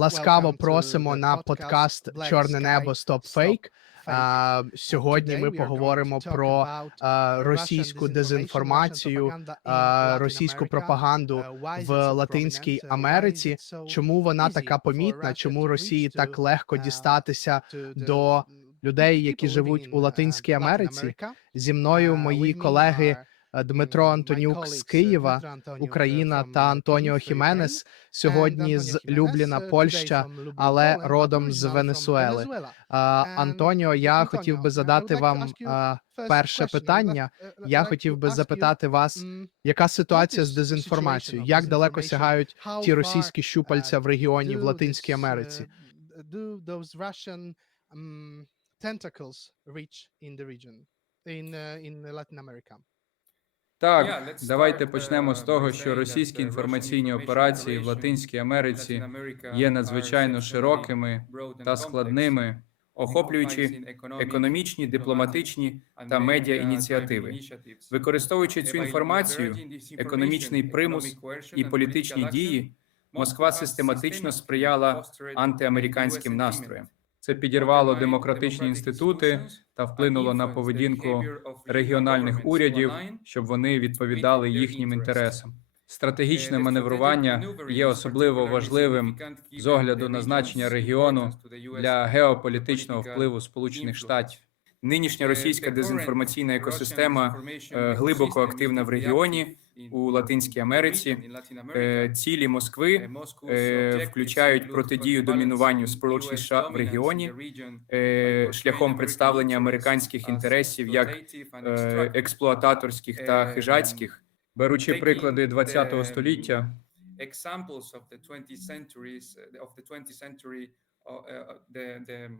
Ласкаво просимо на подкаст Чорне небо Стоп Фейк. Сьогодні ми поговоримо про російську дезінформацію, російську пропаганду в Латинській Америці. Чому вона така помітна? Чому Росії так легко дістатися до людей, які живуть у Латинській Америці? Зі мною мої колеги Дмитро Антонюк з Києва, Україна та Антоніо Хіменес сьогодні з Любліна, Польща, але родом з Венесуели. Антоніо, я хотів би задати вам перше питання. Я хотів би запитати вас, яка ситуація з дезінформацією? Як далеко сягають ті російські щупальця в регіоні в Латинській Америці? tentacles reach in the region in uh, in Latin America. Так, давайте почнемо з того, що російські інформаційні операції в Латинській Америці є надзвичайно широкими та складними, охоплюючи економічні, дипломатичні та медіа ініціативи. Використовуючи цю інформацію, економічний примус і політичні дії, Москва систематично сприяла антиамериканським настроям. Це підірвало демократичні інститути та вплинуло на поведінку регіональних урядів, щоб вони відповідали їхнім інтересам. Стратегічне маневрування є особливо важливим з огляду на значення регіону для геополітичного впливу Сполучених Штатів. Нинішня російська дезінформаційна екосистема е, глибоко активна в регіоні у Латинській Америці. Е, Цілі Москви е, включають протидію домінуванню Сполучених США в регіоні е, шляхом представлення американських інтересів як е, експлуататорських та хижацьких, беручи приклади ХХ століття. examples of the 20th centuries of the 20th century the the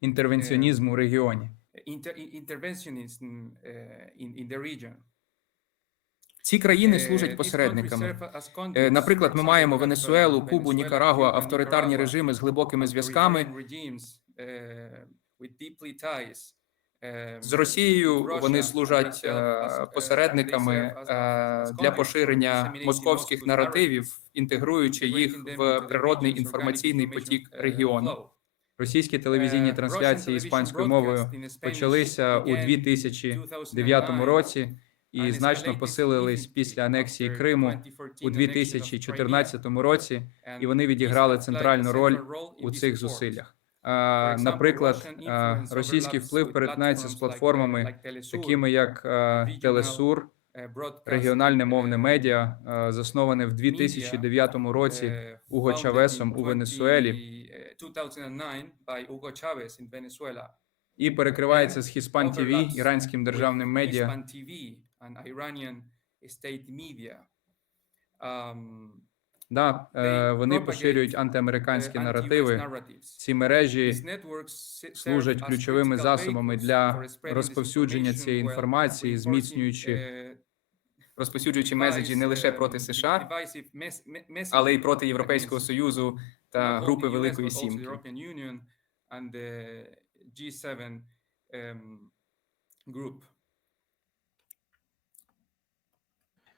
інтервенціонізму у регіоні. inter, interventionism in in the region. Ці країни Е, служать посередниками. Е, Наприклад, ми маємо Венесуелу, Кубу, Нікарагуа, авторитарні режими з глибокими зв'язками. uh, um, З Росією вони служать е, uh, посередниками е, для поширення московських наративів, інтегруючи їх в природний інформаційний потік uh, регіону. Російські телевізійні Е, трансляції іспанською мовою почалися у began 2009 році і значно посилились після анексії Криму 2014 у annexion of 2014 році, і вони відіграли центральну роль у цих зусиллях. Наприклад, російський вплив перетинається з uh, платформами, такими як Телесур, uh, регіональне uh, мовне медіа, засноване в 2009 році uh, Уго Чавесом у Венесуелі 20, uh, 2009 by Hugo Chavez in Venezuela. і перекривається з Хіспан ТВ, іранським державним медіа. And Iranian state media. Um, Да, е, вони поширюють антиамериканські uh, наративи. Ці мережі служать ключовими засобами для розповсюдження цієї інформації, зміцнюючи uh, розповсюджуючи меседжі не лише проти США, але й проти Європейського Союзу та групи Великої Сімки. European Union and the G7 um, group.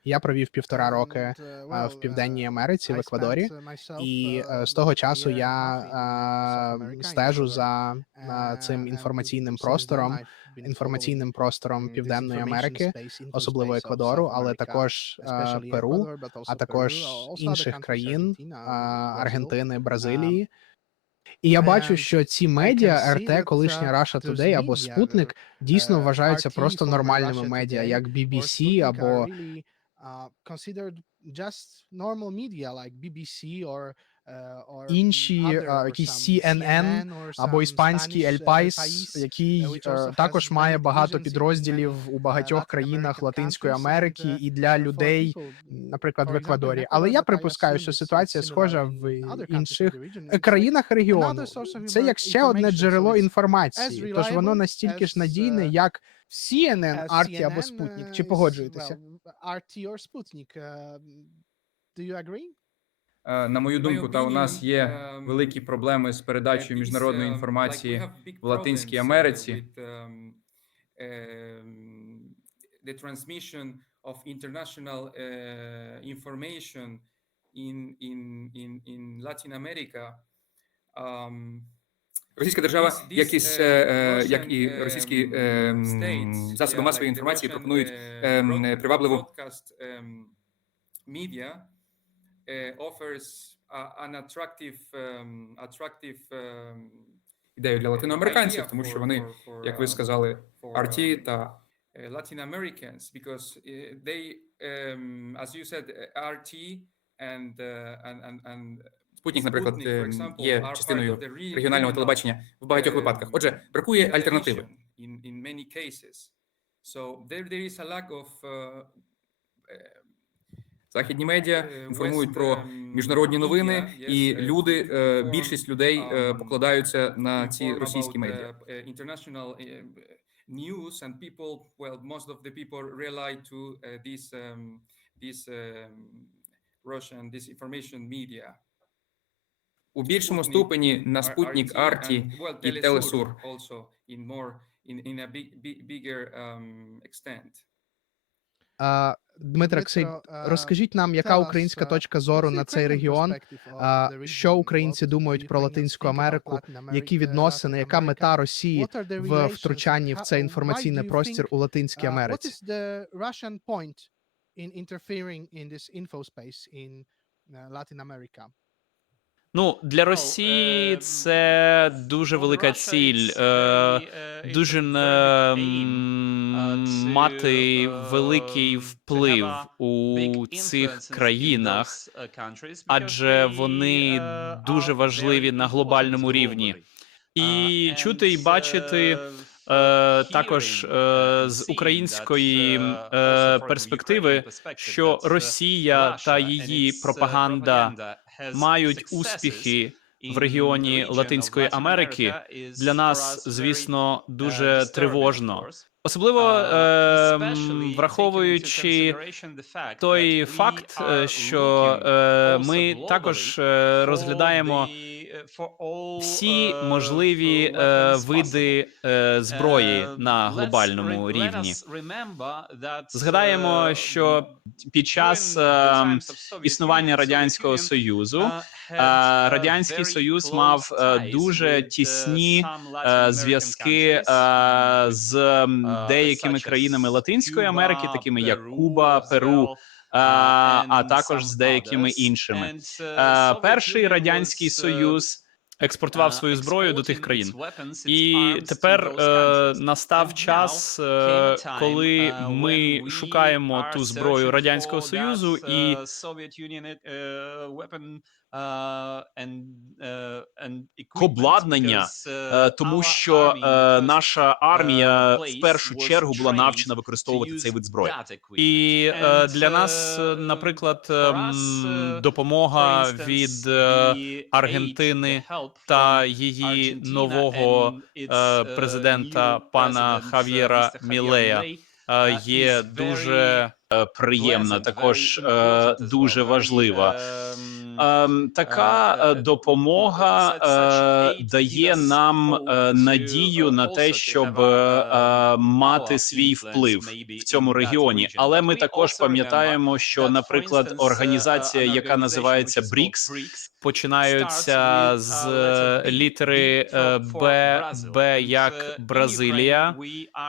Я провів півтора роки uh, в Південній Америці, в Еквадорі, і е, з того часу я стежу за цим інформаційним простором, інформаційним простором Південної Америки, особливо Еквадору, але також Перу, а також інших країн, Аргентини, Бразилії. І я бачу, що ці медіа, РТ, колишня Russia Today або Спутник, дійсно вважаються просто нормальними медіа, як BBC або Uh, considered just normal media like BBC or інші а, якісь CNN або іспанський El País, який також має багато підрозділів у багатьох країнах Латинської Америки і для людей, наприклад, в Еквадорі. Але я припускаю, що ситуація схожа в інших країнах регіону. Це як ще одне джерело інформації, тож воно настільки ж надійне, як CNN, RT або Спутник. Чи погоджуєтеся? RT or Sputnik. Do you agree? Е, На мою думку, та у нас є um, великі проблеми з передачею Uh, міжнародної um, інформації в Латинській uh, Америці. um, um, the transmission of international uh, information in in in in Latin America. Um, Російська держава, як і, е, е, як і um, російські е, засоби масової інформації, пропонують uh, е, привабливу um, uh, offers an attractive um, attractive um, ідею для латиноамериканців, тому що вони, як ви uh, сказали, uh, та uh, Latin Americans because uh, they, um, as you said, uh, RT and uh, and and and Спутник, наприклад, е, є частиною of the re- регіонального телебачення в багатьох um, випадках. Отже, бракує альтернативи. in in many cases. So there there is a lack of uh, uh, Західні медіа uh, інформують про um, міжнародні новини, і uh, люди, е, більшість людей е, um, покладаються на ці російські медіа. uh, uh, uh, news and people well most of the people rely to uh, this um, this um, Russian disinformation media У більшому Sputnik, ступені на спутник Арті і Telesur Телесур. also in more in, in a big, big bigger um, extent А, Дмитро Ксей, розкажіть нам, яка українська точка зору на цей регіон? Що українці думають про Латинську Америку? Які відносини, яка мета Росії в втручанні в цей інформаційний простір у Латинській Америці? Russian point in interfering in this info space in uh, Latin America? Ну, для Росії це дуже велика ціль. е, Дуже м, мати великий вплив у цих країнах, адже вони дуже важливі на глобальному рівні. І чути і бачити е, також е, з української е, перспективи, що Росія та її пропаганда мають успіхи в регіоні Латинської Америки, для нас, звісно, дуже тривожно. Особливо е, м, враховуючи той факт, е, що е, ми також е, розглядаємо всі можливі е, види е, зброї на глобальному рівні. Згадаємо, що під час е, існування радянського союзу е, радянський союз мав е, дуже тісні е, зв'язки е, з деякими країнами Латинської Америки, такими як Куба, Перу. Е, А також з деякими іншими. Е, Перший радянський союз експортував свою зброю до тих країн. І тепер е, настав час, е, коли ми шукаємо ту зброю радянського союзу і обладнання, е, тому що е, наша армія в першу чергу була навчена використовувати цей вид зброї. І е, для нас, е, наприклад, ем, допомога від е, Аргентини та її нового е, президента пана Хав'єра Мілея е, є дуже е, приємна, також е, дуже важлива. Ем, Така е, допомога е, дає нам е, надію на те, щоб е, мати свій вплив в цьому регіоні. Але ми також пам'ятаємо, що, наприклад, організація, яка називається БРІКС, починаються з е, літери е, Б, Б як Бразилія,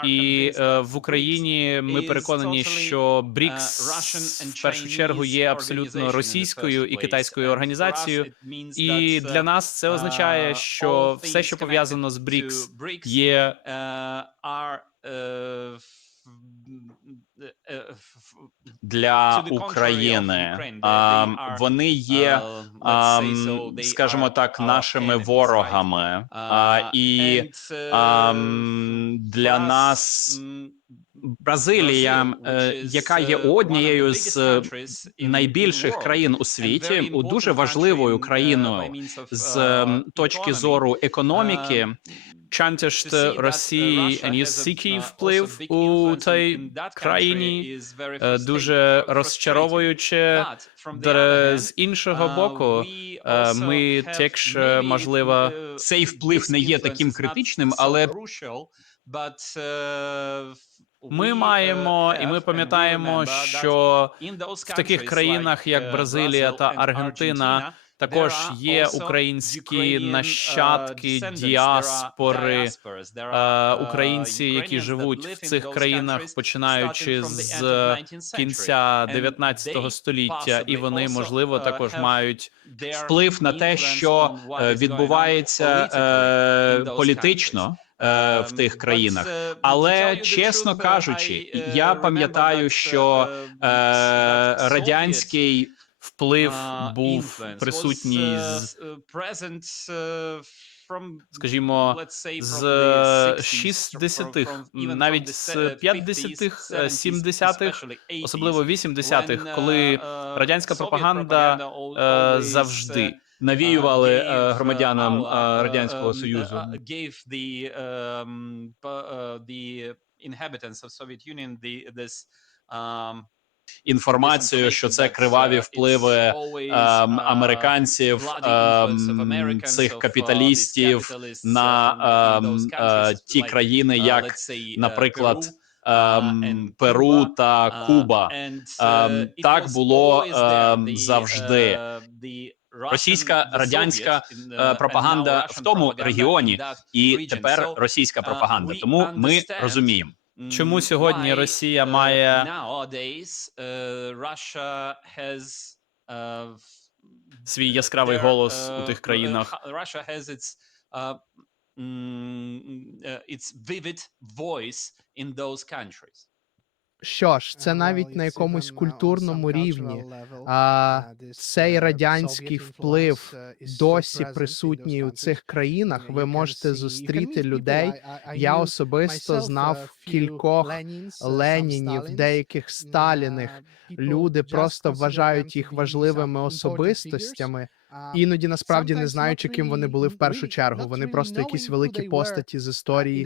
і е, в Україні ми переконані, що БРІКС в першу чергу є абсолютно російською і китайською організацією. І для нас це означає, що все, що пов'язано з БРІКС, є для України. А, Вони є, скажімо так, нашими ворогами. А, І для нас Бразилія, е, яка є однією з е, найбільших країн у світі, у дуже важливою країною з точки зору економіки. Чантяшт Росії низький вплив у цій країні е, дуже розчаровуюче. З іншого боку, е, ми також е, можливо цей вплив не є таким критичним, але Ми маємо і ми пам'ятаємо, що в таких країнах, як Бразилія та Аргентина, також є українські нащадки діаспори, е, українці, які живуть в цих країнах, починаючи з кінця 19 століття, і вони можливо також мають вплив на те, що е, відбувається е, політично. Е, В тих країнах, але чесно кажучи, я пам'ятаю, що е, радянський вплив був присутній з, скажімо, з 60-х, навіть з 50-х, 70-х, особливо 80-х, коли радянська пропаганда е, завжди навіювали е, громадянам е, радянського союзу. Інформацію, що це криваві впливи ем, американців, ем, цих капіталістів на ем, е, ті країни, як, наприклад, ем, Перу та Куба. Ем, так було ем, завжди. Російська радянська е, пропаганда в тому регіоні, і тепер російська пропаганда. Тому ми розуміємо. Чому сьогодні Росія має свій яскравий голос у тих країнах? Що ж, це навіть на якомусь культурному рівні. А цей радянський вплив досі присутній у цих країнах. Ви можете зустріти людей. Я особисто знав кількох Ленінів, деяких Сталіних. Люди просто вважають їх важливими особистостями. Іноді насправді не знаючи, ким вони були в першу чергу. Вони просто якісь великі постаті з історії.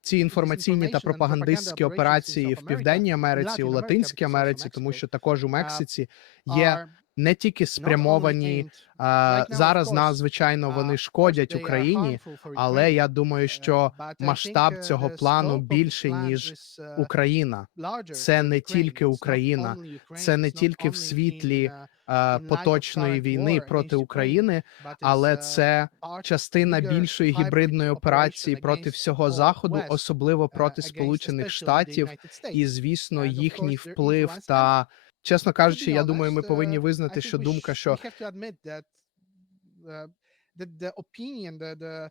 Ці інформаційні та пропагандистські операції в Південній Америці, у Латинській Америці, тому що також у Мексиці є не тільки спрямовані а, зараз. Надзвичайно вони шкодять Україні, але я думаю, що масштаб цього плану більший ніж Україна. Це не тільки Україна, це не тільки в світлі а, поточної війни проти України, але це частина більшої гібридної операції проти всього заходу, особливо проти Сполучених Штатів, і звісно, їхній вплив та чесно кажучи, я думаю, ми повинні визнати, що думка, що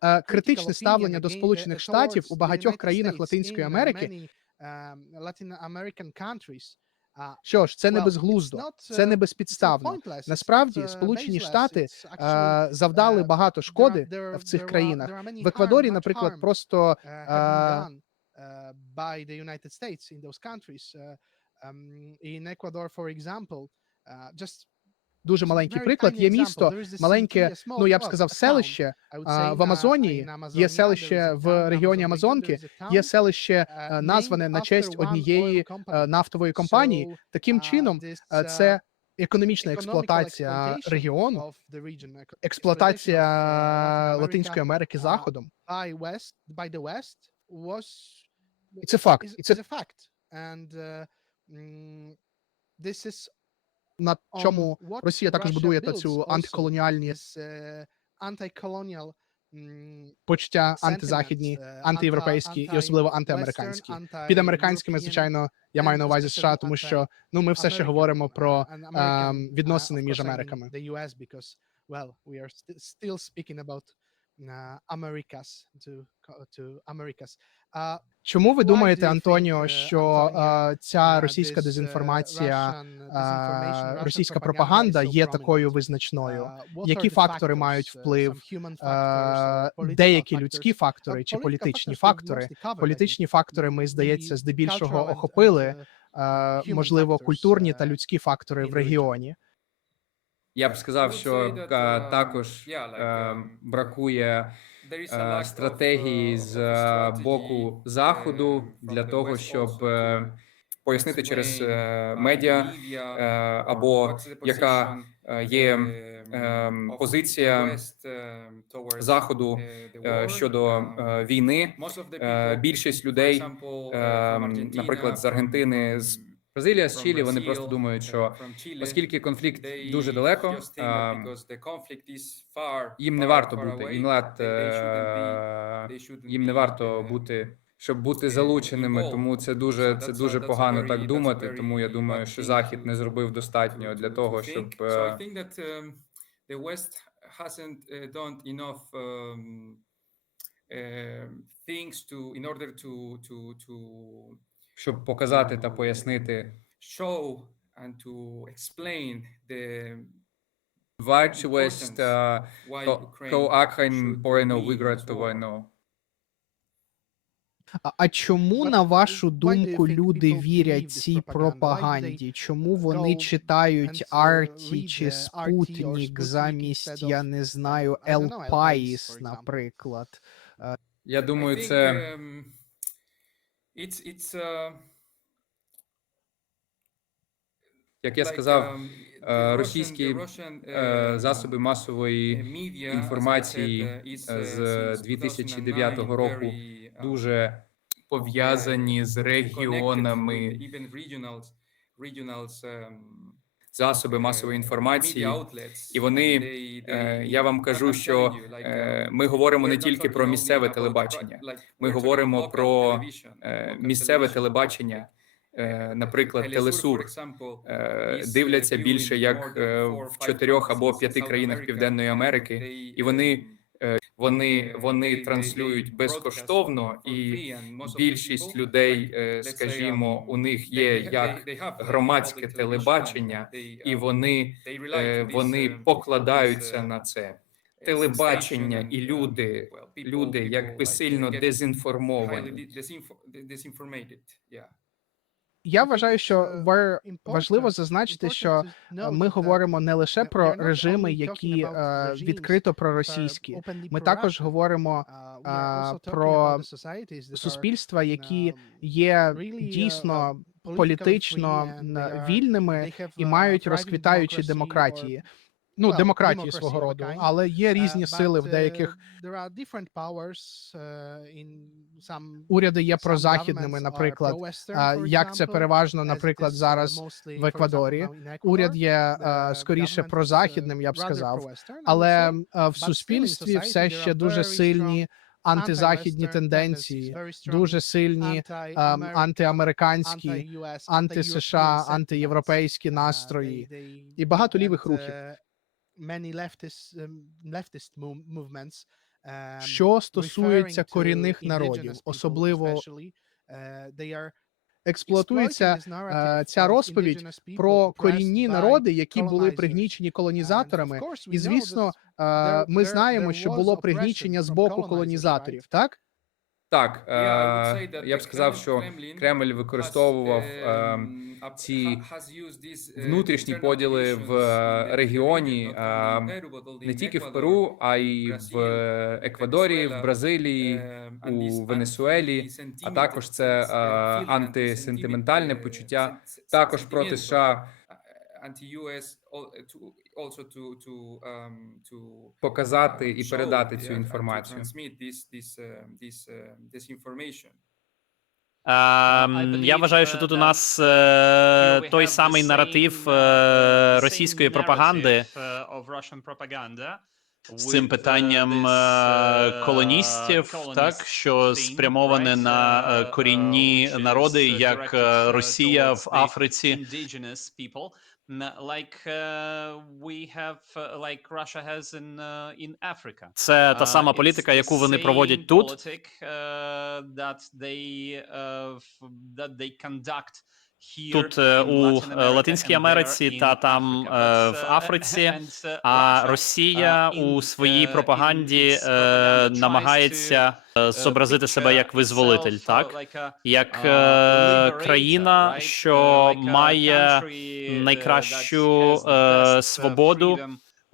е, критичне ставлення до Сполучених Штатів у багатьох країнах Латинської Америки. Що ж, це не безглуздо, це не безпідставно. Насправді, Сполучені Штати е, завдали багато шкоди в цих країнах. В Еквадорі, наприклад, просто е, Uh, um, in Ecuador, for example, uh, just дуже маленький приклад. Є місто маленьке, ну я б сказав, селище а, в Амазонії. Є селище в регіоні Амазонки. Є селище е, назване на честь однієї е, нафтової компанії. Таким чином, е, це економічна експлуатація регіону, експлуатація Латинської Америки заходом. І це факт. І це на чому Росія також будує та цю антиколоніальні почуття антизахідні, антиєвропейські і особливо антиамериканські. Під американськими, звичайно, я маю на увазі США, тому що ну ми все ще говоримо про ем, відносини між Америками. well, we are st- still speaking about uh, Americas to to Americas. Uh, Чому ви думаєте, Антоніо, uh, що е, ця uh, російська дезінформація, е, Russian російська пропаганда є такою визначною? Які фактори мають вплив? Е, Деякі людські фактори чи політичні фактори? Політичні фактори ми, здається, здебільшого охопили. uh, Е, Можливо, культурні та людські фактори в регіоні. Я б сказав, що е, також е, um, бракує Е, стратегії uh, з е, боку заходу для того, щоб е, пояснити через е, медіа е, або яка е, є ем, позиція Заходу е, щодо е, війни. Е, Більшість людей, ем, наприклад, з Аргентини, з Бразилія, з Чилі, вони просто думають, що оскільки конфлікт дуже далеко, ем, їм не варто бути, їм не варто, е, їм не варто бути, щоб бути залученими. Тому це дуже це дуже погано так думати. Тому я думаю, що Захід не зробив достатньо для того, щоб е, West hasn't uh, done enough um, um things to in order to to to щоб показати та пояснити. show and to explain the повинно win виграти this ту war. війну. А, а чому, на вашу думку, люди вірять цій пропаганді? Чому вони читають uh, Арті чи Спутнік замість, я не знаю, I don't know, El Ел Паїс, наприклад? Я думаю, це um, it's it's uh, як я сказав, um, е, російські е, um, засоби масової інформації uh, е, uh, з since 2009 2009 року very, um, дуже пов'язані з регіонами um, засоби uh, масової інформації. І вони, е, я вам кажу, що е, um, ми говоримо не тільки про місцеве телебачення. Ми говоримо про е, місцеве телебачення, е, наприклад, Телесур, е, Дивляться uh, більше як е, в чотирьох або п'яти країнах Південної Америки, і вони um, вони uh, вони транслюють безкоштовно, і більшість людей, е, скажімо, um, у них є як громадське телебачення, і um, вони е, вони um, покладаються uh, на це. uh, Телебачення і uh, люди, люди якби сильно дезінформовані. Я вважаю, що uh, важливо зазначити, що е, ми говоримо не лише про режими, які е, відкрито проросійські. Ми також говоримо Uh, про суспільства, які um, є uh, дійсно політично вільними і uh, мають розквітаючі демократії. Ну, well, демократії свого роду, kind. але є Uh, різні сили в uh, деяких uh, уряди є прозахідними, наприклад. Як це переважно, наприклад, uh, зараз в Еквадорі. Уряд є е, скоріше uh, прозахідним, я б сказав, але е, в суспільстві все ще дуже сильні антизахідні тенденції, дуже сильні ем, антиамериканські, анти-США, anti-European антиєвропейські. Uh, настрої. і багато лівих рухів. Uh, many leftist, um, leftist mov- movements, um, Що стосується корінних народів, особливо uh, експлуатується е, ця розповідь про корінні народи, які були пригнічені колонізаторами. І звісно, е, ми знаємо, що було пригнічення з боку колонізаторів. Так Так, е, я б сказав, що Кремль використовував um, ем, ці uh, внутрішні поділи в е, регіоні, ем, не тільки в Перу, а й в е, Еквадорі, в Бразилії, um, у Венесуелі, а також це е, антисентиментальне почуття, також проти США uh, um, показати і передати цю інформацію. Я вважаю, що тут у нас е, той самий наратив е, російської пропаганди з цим питанням е, колоністів, так що спрямоване на е, корінні народи, як е, Росія в Африці. Це та сама політика, яку вони проводять тут. Тут е, у е, Латинській Америці та там е, в Африці. А Росія у своїй пропаганді намагається зобразити себе як визволитель, так як країна, що має найкращу свободу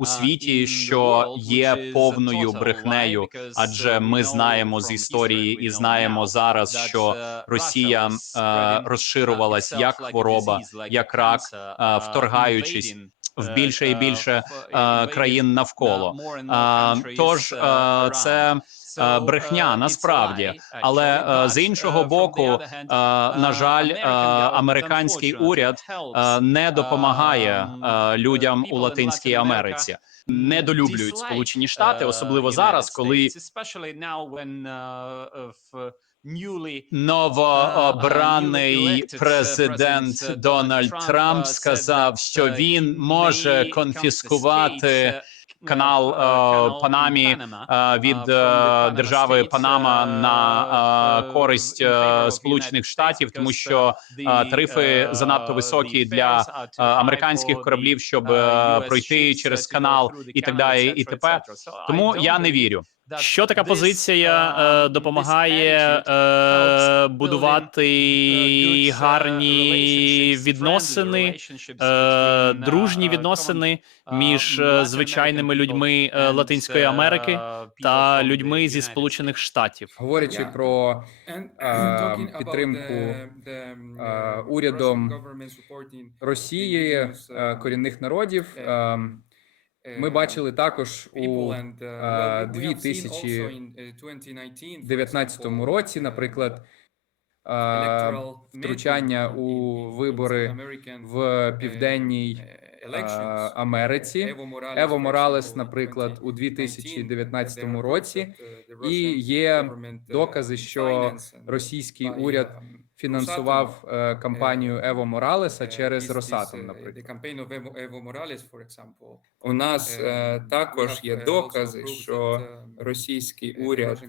у світі, що є повною брехнею, адже ми знаємо з історії і знаємо зараз, що Росія е, розширювалась як хвороба, як рак, е, вторгаючись в більше і більше е, країн навколо. Е, Тож е, це брехня насправді, але е, з іншого боку, е, на жаль, е, американський уряд е, не допомагає е, людям у Латинській Америці. Недолюблюють Сполучені Штати, особливо зараз, коли новообраний президент Дональд Трамп сказав, що він може конфіскувати канал е, Панамі е, від е, держави Панама на е, користь е, Сполучених Штатів, тому що е, тарифи занадто високі для е, американських кораблів, щоб е, пройти через канал і так далі, і т.п. Тому я не вірю. Що така позиція е, допомагає е, будувати гарні відносини, е, дружні відносини між е, звичайними людьми е, Латинської Америки та людьми зі Сполучених Штатів? Говорячи про е, підтримку е, uh, урядом Росії е, uh, корінних народів, е, е, ми uh, бачили також у people and, uh, well, we- we have seen also in, uh, 2019, for 2019 example, році, uh, наприклад, е, втручання у вибори в uh, південній uh, е, Америці. Ево Моралес, наприклад, у 2019, 2019 there are році, uh, і є uh, докази, що російський уряд um, фінансував е, кампанію е, Ево Моралеса uh, через Росатом, uh, наприклад. У нас Е, е, також є uh, докази, що російський uh, уряд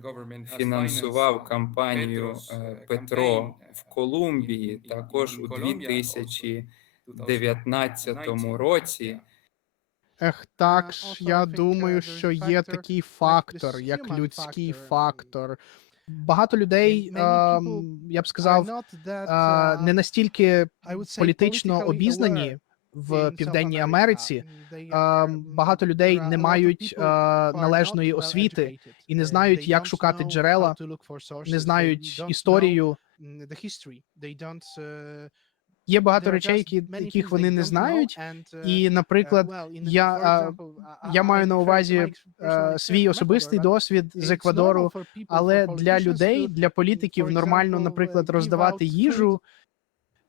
фінансував uh, кампанію е, uh, Петро в uh, Колумбії, також у Colombia, also 2019 році. Ех, так ж я думаю, що є такий фактор, як людський фактор. Багато людей, ем, я б сказав, е, не настільки політично обізнані в Південній Америці. Ем, Багато людей не мають е, належної освіти і не знають, як шукати джерела, не знають історію. Є багато речей, які, яких вони не знають. І, наприклад, я, я маю на увазі е, свій особистий досвід з Еквадору, але для людей, для політиків нормально, наприклад, роздавати їжу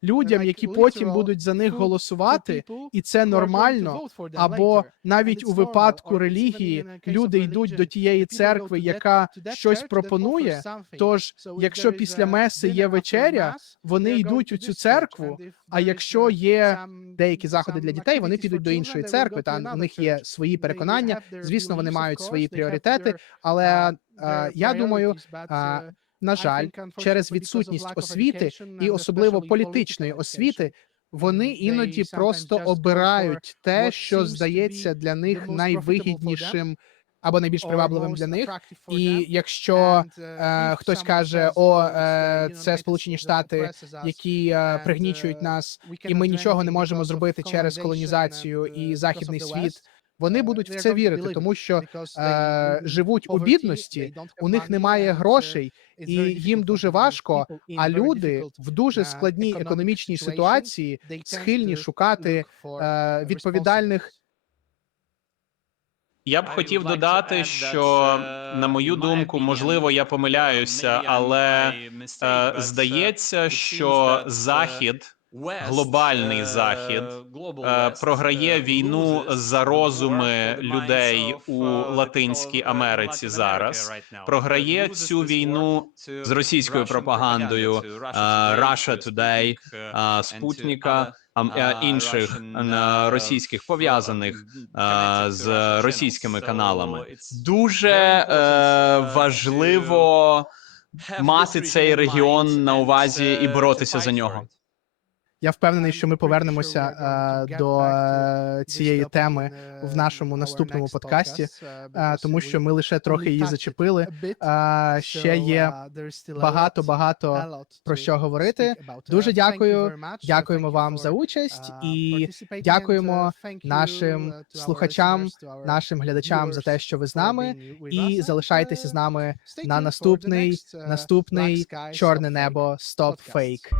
людям, які потім будуть за них голосувати, і це нормально. Або навіть у випадку релігії люди йдуть до тієї церкви, яка щось пропонує. Тож, якщо після меси є вечеря, вони йдуть у цю церкву. А якщо є деякі заходи для дітей, вони підуть до іншої церкви. Та у них є свої переконання. Звісно, вони мають свої пріоритети. Але е, я думаю, на жаль, через відсутність освіти і особливо політичної освіти, вони іноді просто обирають те, що здається для них найвигіднішим або найбільш привабливим для них. І якщо е, хтось каже, о, е, це Сполучені Штати, які е, пригнічують нас, і ми нічого не можемо зробити через колонізацію і західний світ. Вони будуть в це вірити, тому що е, живуть у бідності, у них немає грошей, і їм дуже важко. А люди в дуже складній економічній ситуації схильні шукати е, відповідальних Я б хотів додати, що на мою думку, можливо, я помиляюся, але е, здається, що захід. Глобальний захід е, програє війну за розуми людей у Латинській Америці зараз. Програє цю війну з російською пропагандою е, Russia Today, е, Спутника, а е, інших е, російських пов'язаних е, з російськими каналами. Дуже е, важливо мати цей регіон на увазі і боротися за нього. Я впевнений, що ми повернемося е, до е, цієї теми в нашому наступному подкасті, е, тому що ми лише трохи її зачепили. Е, ще є багато багато про що говорити. Дуже дякую. Дякуємо вам за участь і дякуємо нашим слухачам, нашим глядачам за те, що ви з нами, і залишайтеся з нами на наступний наступний чорне небо Стоп Фейк.